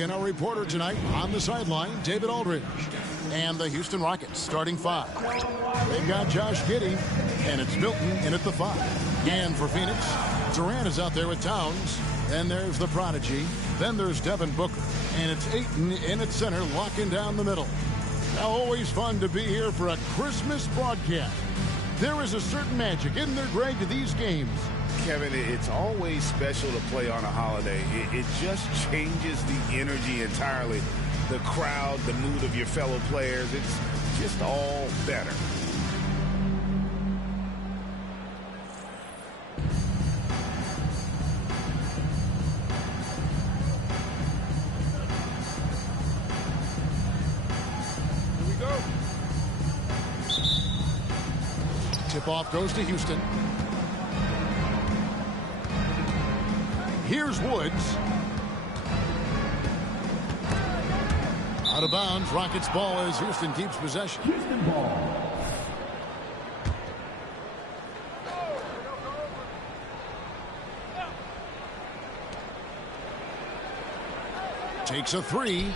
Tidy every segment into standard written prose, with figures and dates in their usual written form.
again, our reporter tonight on the sideline, David Aldridge. And the Houston Rockets starting five. They've got Josh Giddey, and it's Milton in at the 5. And for Phoenix, Durant is out there with Towns. Then there's the prodigy. Then there's Devin Booker. And it's Ayton in at center, locking down the middle. Now, always fun to be here for a Christmas broadcast. There is a certain magic, isn't there, Greg, to these games? Kevin, it's always special to play on a holiday. It just changes the energy entirely. The crowd, the mood of your fellow players, it's just all better. Here we go. Tip-off goes to Houston. Here's Woods. Out of bounds. Rockets ball as Houston keeps possession. Houston ball. Takes a 3.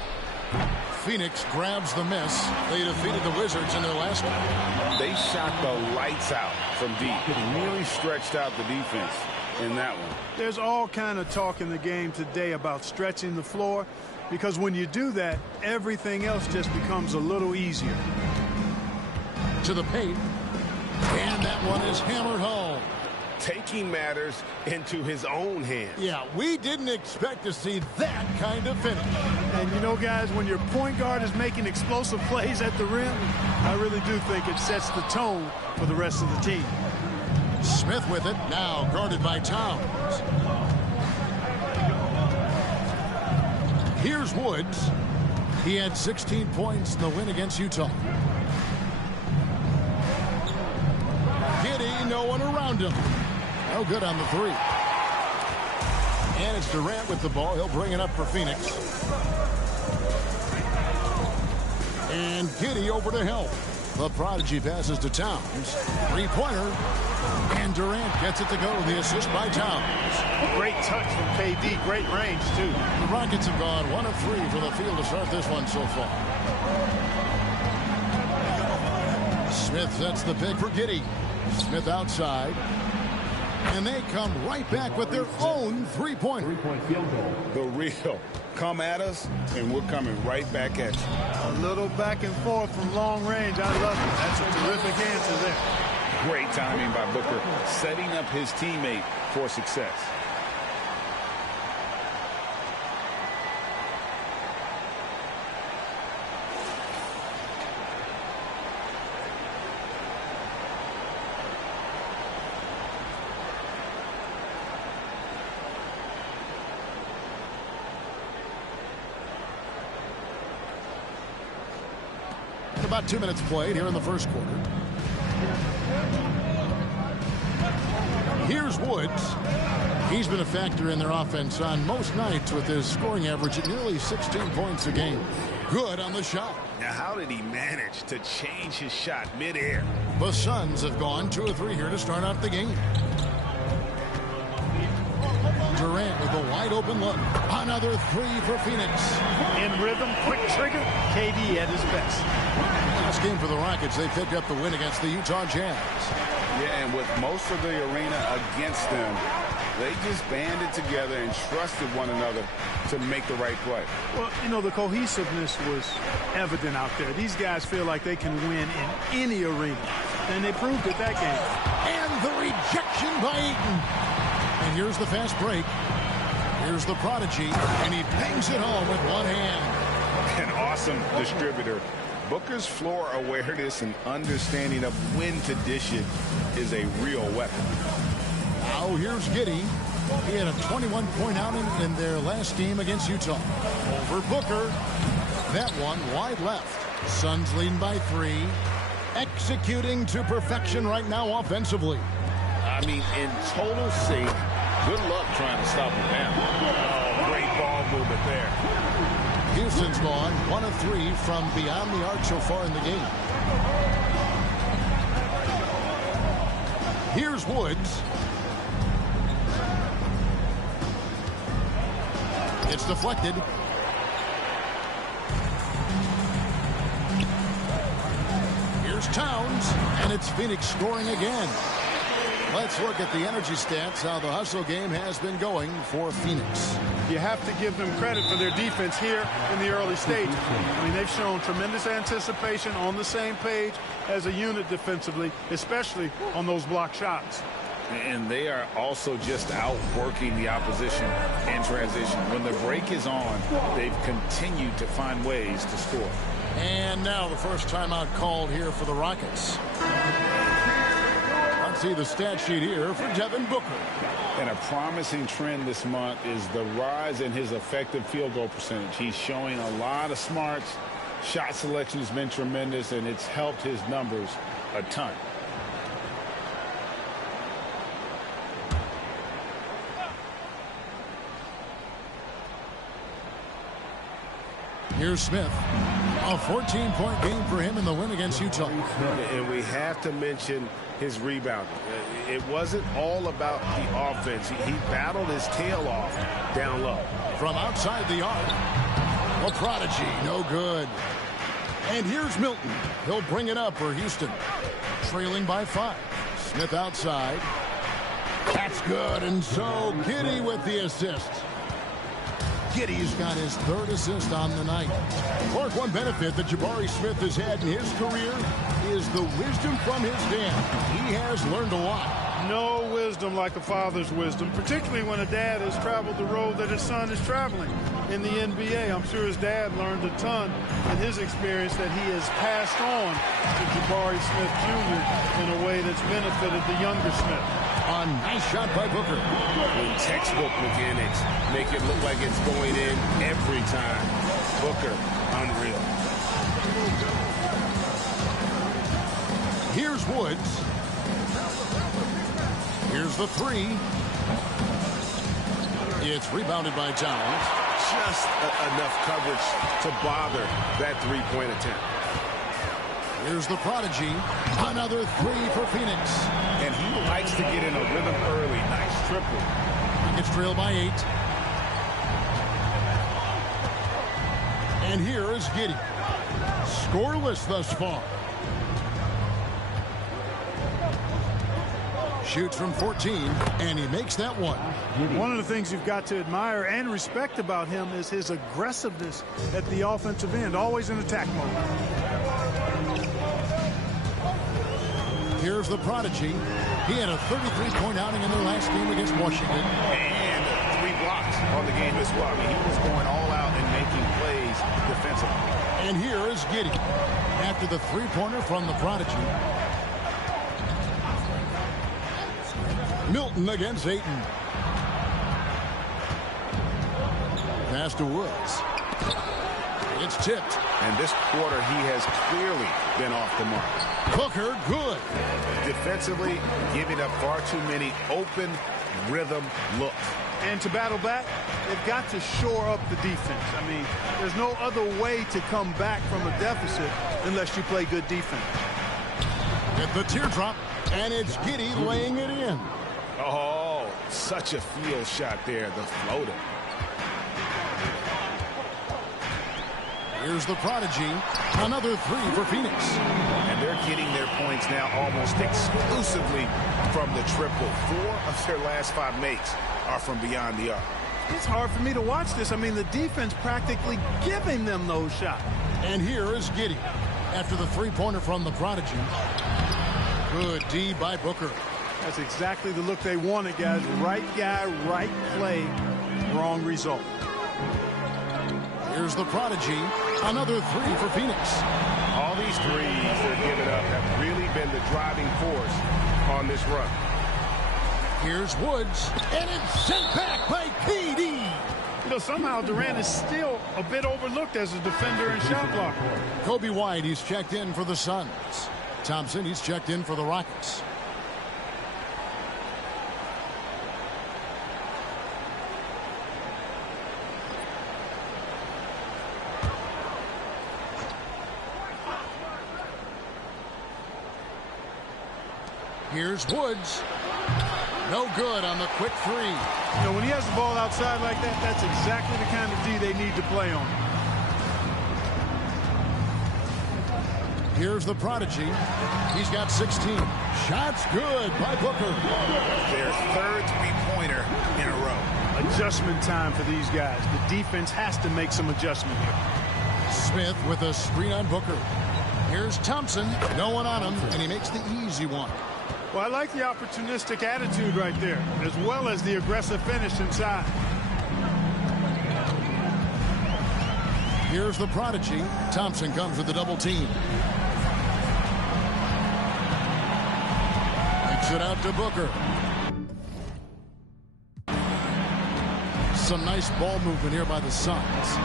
Phoenix grabs the miss. They defeated the Wizards in their last one. They shot the lights out from deep. It really stretched out the defense in that one. There's all kind of talk in the game today about stretching the floor, because when you do that, everything else just becomes a little easier. To the paint. And that one is hammered home. Taking matters into his own hands. Yeah, we didn't expect to see that kind of finish. And you know, guys, when your point guard is making explosive plays at the rim, I really do think it sets the tone for the rest of the team. Smith with it, now guarded by Towns. Here's Woods. He had 16 points in the win against Utah. Giddey, no one around him. No good on the 3. And it's Durant with the ball. He'll bring it up for Phoenix. And Giddey over to help. The prodigy passes to Towns. 3-pointer. And Durant gets it to go. The assist by Towns. Great touch from KD. Great range, too. The Rockets have gone 1 of 3 from the field to start this one so far. Smith sets the pick for Giddey. Smith outside. And they come right back with their own 3-pointer. 3-point field goal. The real. Come at us, and we're coming right back at you. A little back and forth from long range. I love it. That's a terrific answer there. Great timing by Booker, setting up his teammate for success. About 2 minutes played here in the first quarter. Here's Woods. He's been a factor in their offense on most nights with his scoring average at nearly 16 points a game. Good on the shot. Now, how did he manage to change his shot midair? The Suns have gone 2 of 3 here to start out the game. Durant with a wide open look. Another 3 for Phoenix. In rhythm, quick trigger, KD at his best. Last game for the Rockets, they picked up the win against the Utah Jazz. Yeah, and with most of the arena against them, they just banded together and trusted one another to make the right play. Well, you know, the cohesiveness was evident out there. These guys feel like they can win in any arena, and they proved it that game. And the rejection by Ayton. And here's the fast break. Here's the prodigy, and he bangs it home with one hand. An awesome distributor. Booker's floor awareness and understanding of when to dish it is a real weapon. Now here's Giddey. He had a 21-point outing in their last game against Utah. Over Booker. That one wide left. Suns leading by 3. Executing to perfection right now offensively. I mean, in total sync. Good luck trying to stop him now. Oh, great ball movement there. Houston's gone 1 of 3 from beyond the arc so far in the game. Here's Woods. It's deflected. Here's Towns, and it's Phoenix scoring again. Let's look at the energy stats, how the hustle game has been going for Phoenix. You have to give them credit for their defense here in the early stages. I mean, they've shown tremendous anticipation, on the same page as a unit defensively, especially on those block shots. And they are also just outworking the opposition in transition. When the break is on, they've continued to find ways to score. And now the first timeout called here for the Rockets. Let's see the stat sheet here for Devin Booker. And a promising trend this month is the rise in his effective field goal percentage. He's showing a lot of smarts. Shot selection has been tremendous, and it's helped his numbers a ton. Here's Smith. A 14-point game for him in the win against Utah. And we have to mention his rebounding. It wasn't all about the offense. He battled his tail off down low. From outside the arc, a prodigy, no good. And here's Milton. He'll bring it up for Houston. Trailing by 5. Smith outside. That's good, and so Giddey with the assist. Giddey's got his 3rd assist on the night. Clark, one benefit that Jabari Smith has had in his career is the wisdom from his dad. He has learned a lot. No wisdom like a father's wisdom, particularly when a dad has traveled the road that his son is traveling in the NBA. I'm sure his dad learned a ton in his experience that he has passed on to Jabari Smith Jr. in a way that's benefited the younger Smith. A nice shot by Booker. When textbook mechanics make it look like it's going in every time. Booker, unreal. Here's Woods. Here's the 3. It's rebounded by Towns. Just enough coverage to bother that three-point attempt. Here's the prodigy. Another 3 for Phoenix. And he likes to get in a rhythm early. Nice triple. It's trailed by 8. And here is Giddey. Scoreless thus far. Shoots from 14, and he makes that one. One of the things you've got to admire and respect about him is his aggressiveness at the offensive end, always in attack mode. Here's the prodigy. He had a 33-point outing in their last game against Washington. And 3 blocks on the game as well. I mean, he was going all out and making plays defensively. And here is Giddey. After the 3-pointer from the prodigy. Milton against Ayton. Pass to Woods. It's tipped. And this quarter, he has clearly been off the mark. Booker, good. Defensively, giving up far too many open rhythm looks. And to battle back, they've got to shore up the defense. I mean, there's no other way to come back from a deficit unless you play good defense. At the teardrop, and it's Giddey laying it in. Oh, such a field shot there, the floater. Here's the prodigy. Another 3 for Phoenix. And they're getting their points now almost exclusively from the triple. 4 of their last 5 makes are from beyond the arc. It's hard for me to watch this. I mean, the defense practically giving them those shots. And here is Giddey. After the 3-pointer from the prodigy. Good D by Booker. That's exactly the look they wanted, guys. Right guy, right play, wrong result. Here's the prodigy. Another 3 for Phoenix. All these threes they're giving up have really been the driving force on this run. Here's Woods. And it's sent back by KD. You know, somehow Durant is still a bit overlooked as a defender and shot blocker. Kobe White, he's checked in for the Suns. Thompson, he's checked in for the Rockets. Here's Woods. No good on the quick 3. You know, when he has the ball outside like that, that's exactly the kind of D they need to play on. Here's the prodigy. He's got 16. Shots good by Booker. Their third three-pointer in a row. Adjustment time for these guys. The defense has to make some adjustment here. Smith with a screen on Booker. Here's Thompson. No one on him, and he makes the easy one. Well, I like the opportunistic attitude right there, as well as the aggressive finish inside. Here's the prodigy. Thompson comes with the double team. Makes it out to Booker. Some nice ball movement here by the Suns.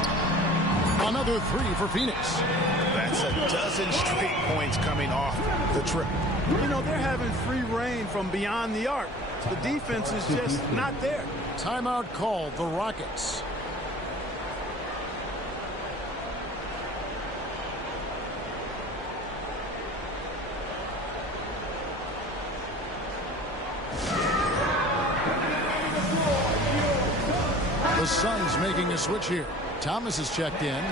Another three for Phoenix. That's a dozen straight points coming off the trip. You know, they're having free reign from beyond the arc. The defense is just not there. Timeout called, the Rockets. The Suns making a switch here. Thomas is checked in.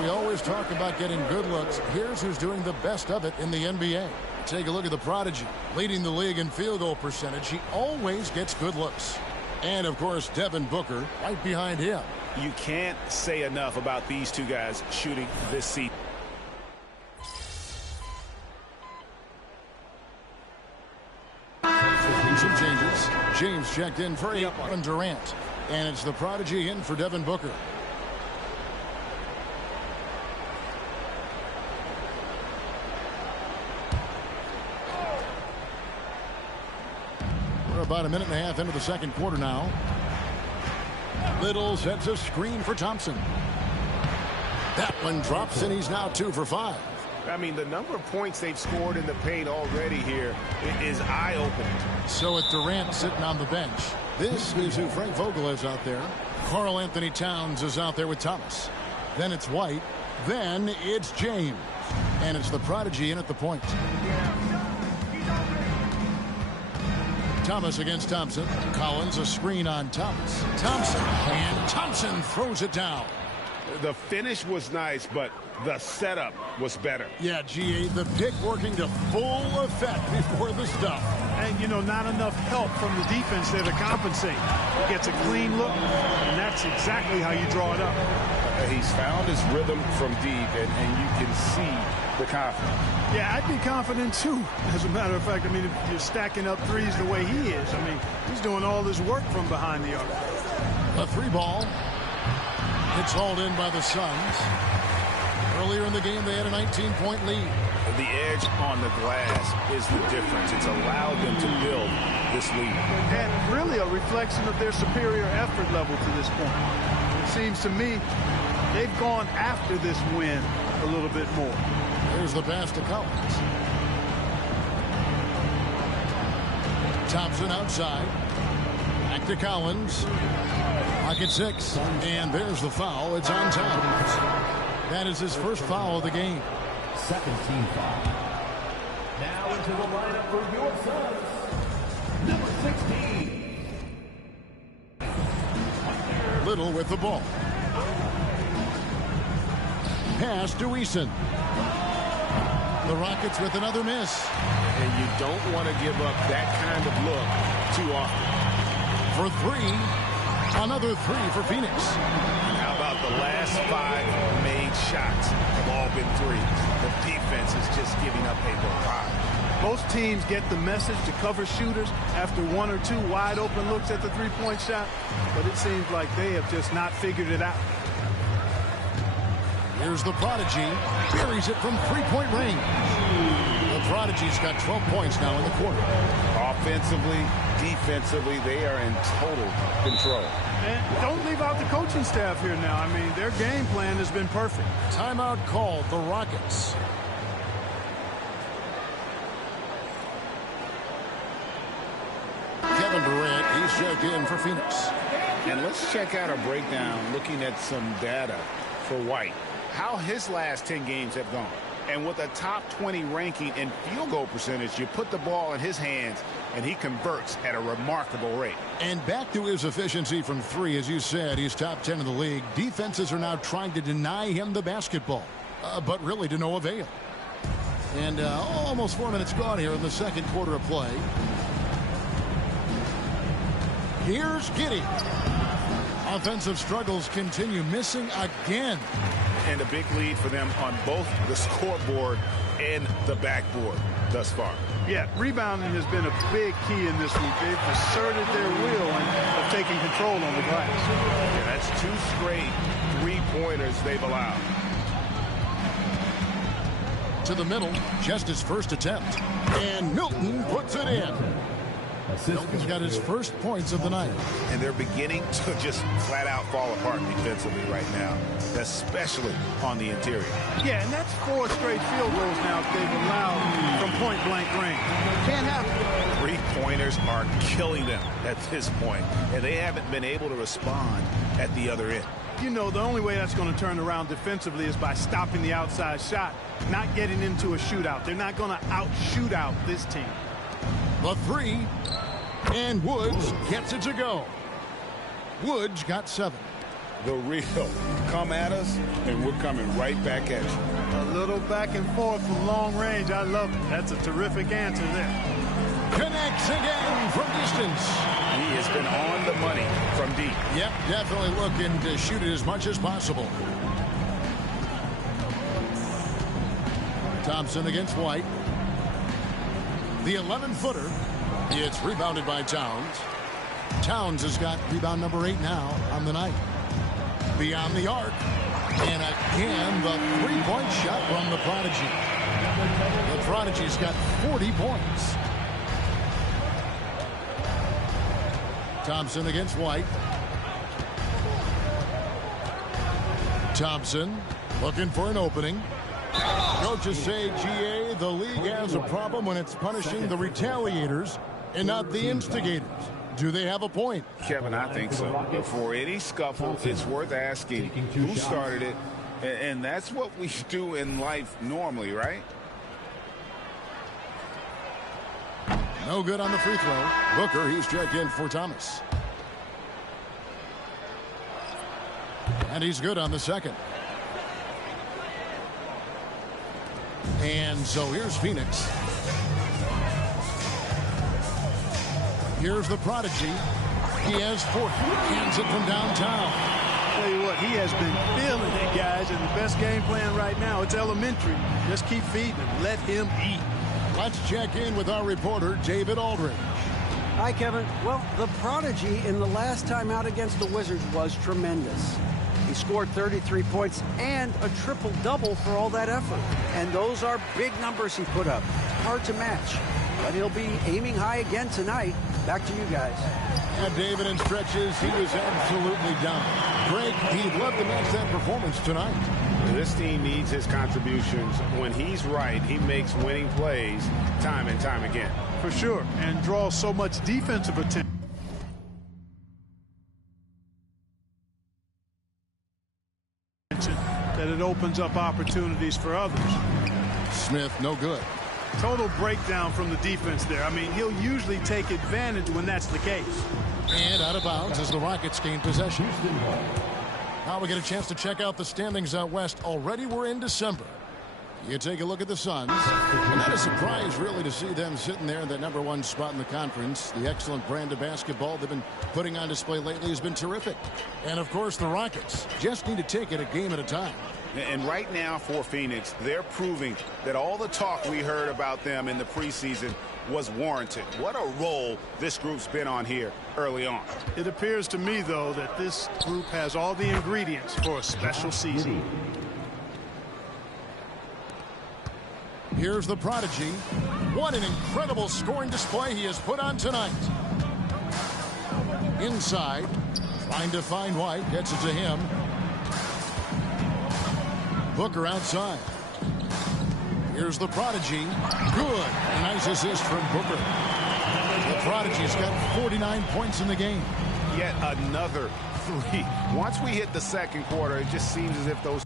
We always talk about getting good looks. Here's who's doing the best of it in the NBA. Take a look at the prodigy. Leading the league in field goal percentage. He always gets good looks. And, of course, Devin Booker right behind him. You can't say enough about these two guys shooting this season. Some changes. James checked in for Kevin Durant. And it's the prodigy in for Devin Booker. We're about a minute and a half into the second quarter now. Little sets a screen for Thompson. That one drops, and he's now 2 for 5. I mean, the number of points they've scored in the paint already here is eye-opening. So it's Durant sitting on the bench. This is who Frank Vogel is out there. Karl Anthony Towns is out there with Thomas. Then it's White. Then it's James. And it's the prodigy in at the point. Thomas against Thompson. Collins a screen on Thomas. Thompson. And Thompson throws it down. The finish was nice, but the setup was better. Yeah, G.A., the pick working to full effect before the stuff. And, you know, not enough help from the defense there to compensate. He gets a clean look, and that's exactly how you draw it up. He's found his rhythm from deep, and you can see the confidence. Yeah, I'd be confident, too. As a matter of fact, I mean, if you're stacking up threes the way he is, I mean, he's doing all this work from behind the arc. A three ball. It's hauled in by the Suns. Earlier in the game, they had a 19-point lead. The edge on the glass is the difference. It's allowed them to build this lead. And really a reflection of their superior effort level to this point. It seems to me they've gone after this win a little bit more. Here's the pass to Collins. Thompson outside. Back to Collins. Clock at 6. And there's the foul. It's on Towns. That is his first foul of the game. Second team foul. Now into the lineup for your Suns, number 16. Little with the ball. Pass to Eason. The Rockets with another miss. And you don't want to give up that kind of look too often. For 3. Another 3 for Phoenix. How about the last 5 made shots have all been threes? The defense is just giving up a barrage. Most teams get the message to cover shooters after 1 or 2 wide open looks at the three-point shot, but it seems like they have just not figured it out. Here's the prodigy. Buries it from three-point range. The prodigy's got 12 points now in the quarter. Offensively, defensively, they are in total control. And don't leave out the coaching staff here now. I mean, their game plan has been perfect. Timeout called, the Rockets. Kevin Durant, he's checked in for Phoenix. And let's check out a breakdown looking at some data for White. How his last 10 games have gone. And with a top 20 ranking in field goal percentage, you put the ball in his hands, and he converts at a remarkable rate. And back to his efficiency from 3, as you said, he's top 10 in the league. Defenses are now trying to deny him the basketball. but really to no avail. And almost 4 minutes gone here in the second quarter of play. Here's Giddey. Offensive struggles continue, missing again. And a big lead for them on both the scoreboard and the backboard thus far. Yeah, rebounding has been a big key in this week. They've asserted their will and of taking control on the glass. Yeah, that's 2 straight three-pointers they've allowed. To the middle, just his first attempt. And Milton puts it in. Milton's got his first points of the night. And they're beginning to just flat out fall apart defensively right now, especially on the interior. Yeah, and that's 4 straight field goals now they've allowed from point-blank range. Can't happen. Three-pointers are killing them at this point, and they haven't been able to respond at the other end. You know, the only way that's going to turn around defensively is by stopping the outside shot, not getting into a shootout. They're not going to out-shoot out this team. The three, and Woods gets it to go. Woods got 7. The real come at us, and we're coming right back at you. A little back and forth from long range. I love it. That's a terrific answer there. Connects again from distance. He has been on the money from deep. Yep, definitely looking to shoot it as much as possible. Thompson against White. The 11-footer. It's rebounded by Towns. Towns has got rebound number 8 now on the night. Beyond the arc. And again, the three-point shot from the Prodigy. The Prodigy's got 40 points. Thompson against White. Thompson looking for an opening. Coaches say, GA, the league has a problem when it's punishing the retaliators and not the instigators. Do they have a point? Kevin, I think so. Before any scuffle, it's worth asking who started it, and that's what we do in life normally, right? No good on the free throw. Booker, he's checked in for Thomas. And he's good on the second. And so here's Phoenix. Here's the Prodigy. He has 4. Hands it from downtown. Tell you what, he has been feeling it, guys, and the best game plan right now, it's elementary. Just keep feeding him. Let him eat. Let's check in with our reporter, David Aldridge. Hi, Kevin. Well, the Prodigy in the last time out against the Wizards was tremendous. He scored 33 points and a triple-double for all that effort. And those are big numbers he put up. Hard to match. But he'll be aiming high again tonight. Back to you guys. And David, in stretches, he was absolutely done. Greg, he'd love to match that performance tonight. This team needs his contributions. When he's right, he makes winning plays time and time again. For sure. And draws so much defensive attention that it opens up opportunities for others. Smith, no good. Total breakdown from the defense there. I mean, he'll usually take advantage when that's the case. And out of bounds as the Rockets gain possession. Now we get a chance to check out the standings out west. Already we're in December. You take a look at the Suns. And not a surprise, really, to see them sitting there in that #1 spot in the conference. The excellent brand of basketball they've been putting on display lately has been terrific. And, of course, the Rockets just need to take it a game at a time. And right now for Phoenix, they're proving that all the talk we heard about them in the preseason was warranted. What a role this group's been on here early on. It appears to me, though, that this group has all the ingredients for a special season. Here's the Prodigy. What an incredible scoring display he has put on tonight. Inside, trying to find White, gets it to him. Booker outside. Here's the Prodigy. Good. A nice assist from Booker. The Prodigy's got 49 points in the game. Yet another 3. Once we hit the second quarter, it just seems as if those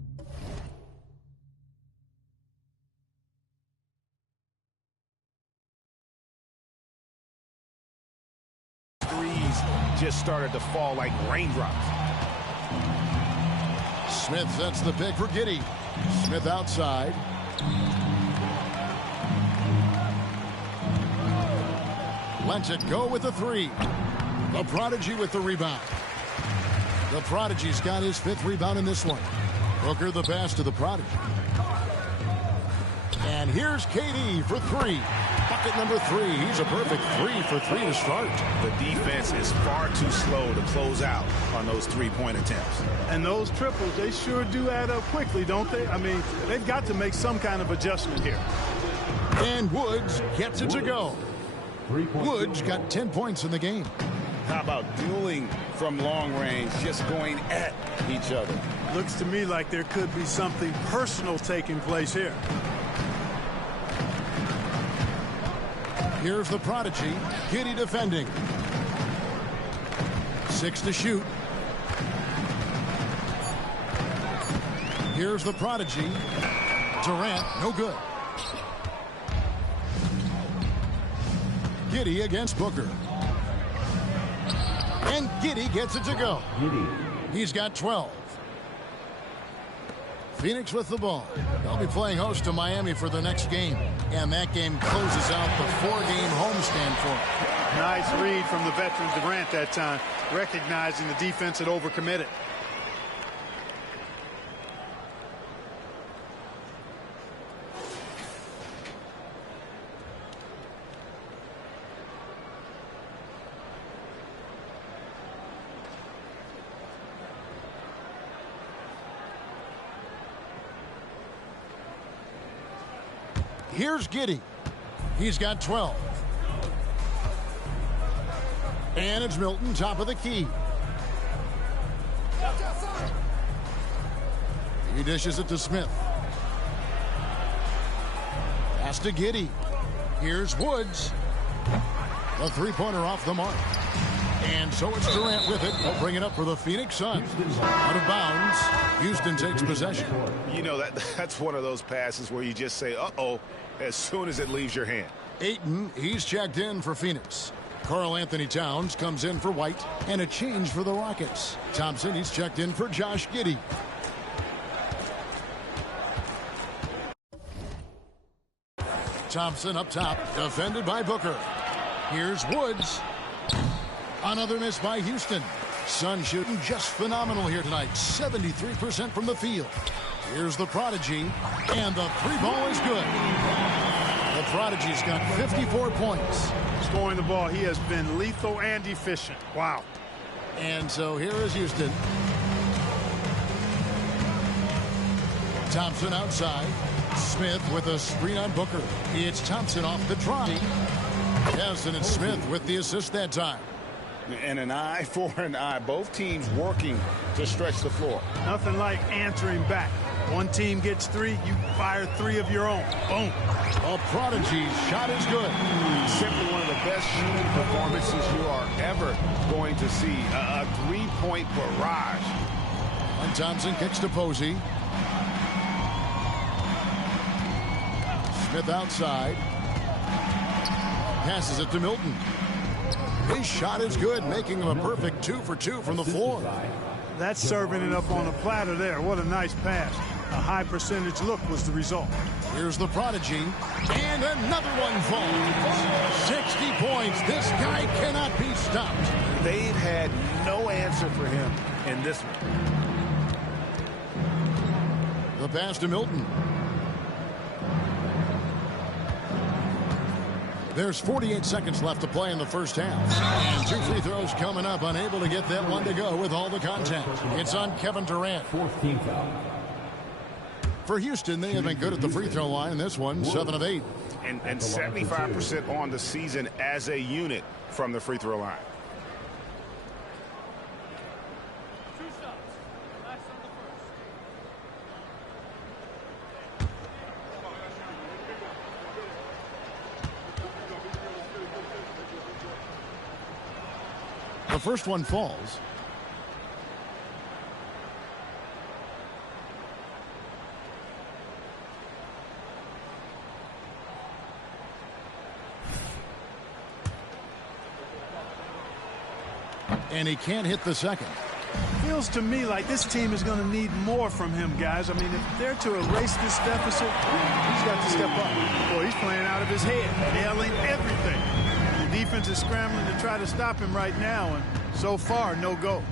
threes just started to fall like raindrops. Smith sets the pick for Giddey. Smith outside. Lets it go with the three. The Prodigy with the rebound. The Prodigy's got his 5th rebound in this one. Booker the pass to the Prodigy. And here's KD for 3. Bucket number 3. He's a perfect 3 for 3 to start. The defense is far too slow to close out on those three-point attempts. And those triples, they sure do add up quickly, don't they? I mean, they've got to make some kind of adjustment here. And Woods gets it to go. Woods got 10 points in the game. How about dueling from long range, just going at each other? Looks to me like there could be something personal taking place here. Here's the Prodigy. Giddey defending. 6 to shoot. Here's the Prodigy. Durant, no good. Giddey against Booker. And Giddey gets it to go. He's got 12. Phoenix with the ball. They'll be playing host to Miami for the next game. And that game closes out the 4-game homestand for them. Nice read from the veteran Durant that time, recognizing the defense had overcommitted. Here's Giddey. He's got 12. And it's Milton, top of the key. He dishes it to Smith. Pass to Giddey. Here's Woods. A three-pointer off the mark. And so it's Durant with it. They'll bring it up for the Phoenix Suns. Out of bounds. Houston takes possession. You know, that's one of those passes where you just say, uh-oh, as soon as it leaves your hand. Ayton, he's checked in for Phoenix. Karl Anthony Towns comes in for White. And a change for the Rockets. Thompson, he's checked in for Josh Giddey. Thompson up top, defended by Booker. Here's Woods. Another miss by Houston. Sun shooting just phenomenal here tonight. 73% from the field. Here's the Prodigy. And the three ball is good. The Prodigy's got 54 points. Scoring the ball, he has been lethal and efficient. Wow. And so here is Houston. Thompson outside. Smith with a screen on Booker. It's Thompson off the try. Yes, and it's Smith with the assist that time. And an eye for an eye. Both teams working to stretch the floor. Nothing like answering back. One team gets 3, you fire 3 of your own. Boom. A Prodigy's shot is good. Simply one of the best shooting performances you are ever going to see. A three-point barrage. And Thompson kicks to Posey. Smith outside. Passes it to Milton. His shot is good, making him a perfect 2 for 2 from the floor. That's serving it up on a platter there. What a nice pass. A high percentage look was the result. Here's the Prodigy. And another one falls. 60 points. This guy cannot be stopped. They've had no answer for him in this one. The pass to Milton. There's 48 seconds left to play in the first half. And 2 free throws coming up. Unable to get that one to go with all the contact. It's on Kevin Durant. 4th team foul. For Houston, they have been good at the free throw line in this one, 7 of 8. And 75% on the season as a unit from the free throw line. The first one falls. And he can't hit the second. Feels feels to me like this team is going to need more from him, guys. I mean, if they're to erase this deficit, he's got to step up. Boy, he's playing out of his head, nailing everything. The defense is scrambling to try to stop him right now, and so far, no go.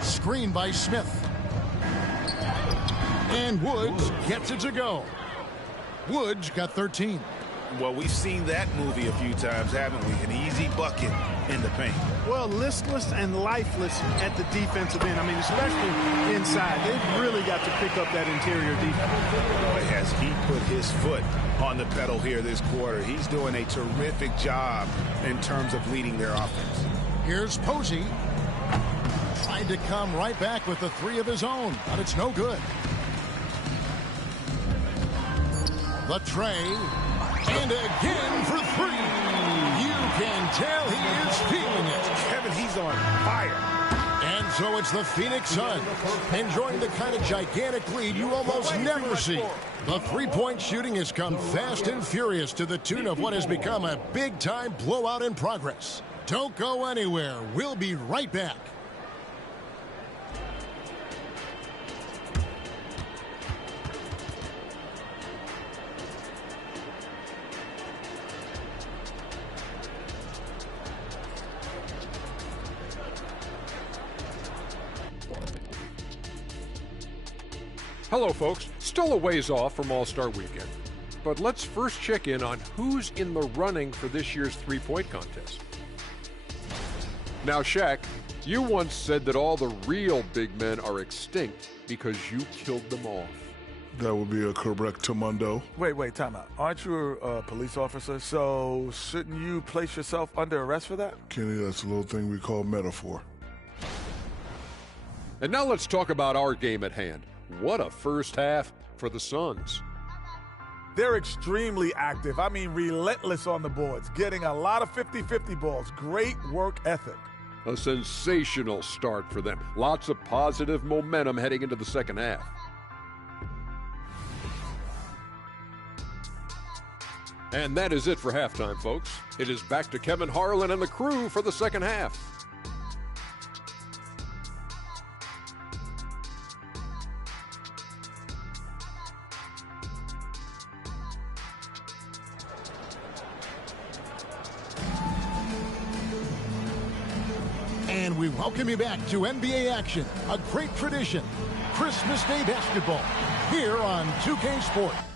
Screen by Smith. And Woods gets it to go. Woods got 13. Well, we've seen that movie a few times, haven't we? An easy bucket in the paint. Well, listless and lifeless at the defensive end. I mean, especially inside. They've really got to pick up that interior defense. Boy, has he put his foot on the pedal here this quarter. He's doing a terrific job in terms of leading their offense. Here's Posey. Tried to come right back with the three of his own, but it's no good. The tray. And again for three. You can tell he is feeling it. Kevin, he's on fire. And so it's the Phoenix Suns enjoying the kind of gigantic lead you almost never see. The three-point shooting has come fast and furious to the tune of what has become a big-time blowout in progress. Don't go anywhere. We'll be right back. Hello, folks. Still a ways off from All-Star Weekend. But let's first check in on who's in the running for this year's three-point contest. Now, Shaq, you once said that all the real big men are extinct because you killed them off. That would be a correctamundo. Wait, time out. Aren't you a police officer? So shouldn't you place yourself under arrest for that? Kenny, that's a little thing we call metaphor. And now let's talk about our game at hand. What a first half for the Suns. They're extremely active. I mean, relentless on the boards, getting a lot of 50-50 balls. Great work ethic. A sensational start for them. Lots of positive momentum heading into the second half. And that is it for halftime, folks. It is back to Kevin Harlan and the crew for the second half. And we welcome you back to NBA action, a great tradition, Christmas Day basketball, here on 2K Sports.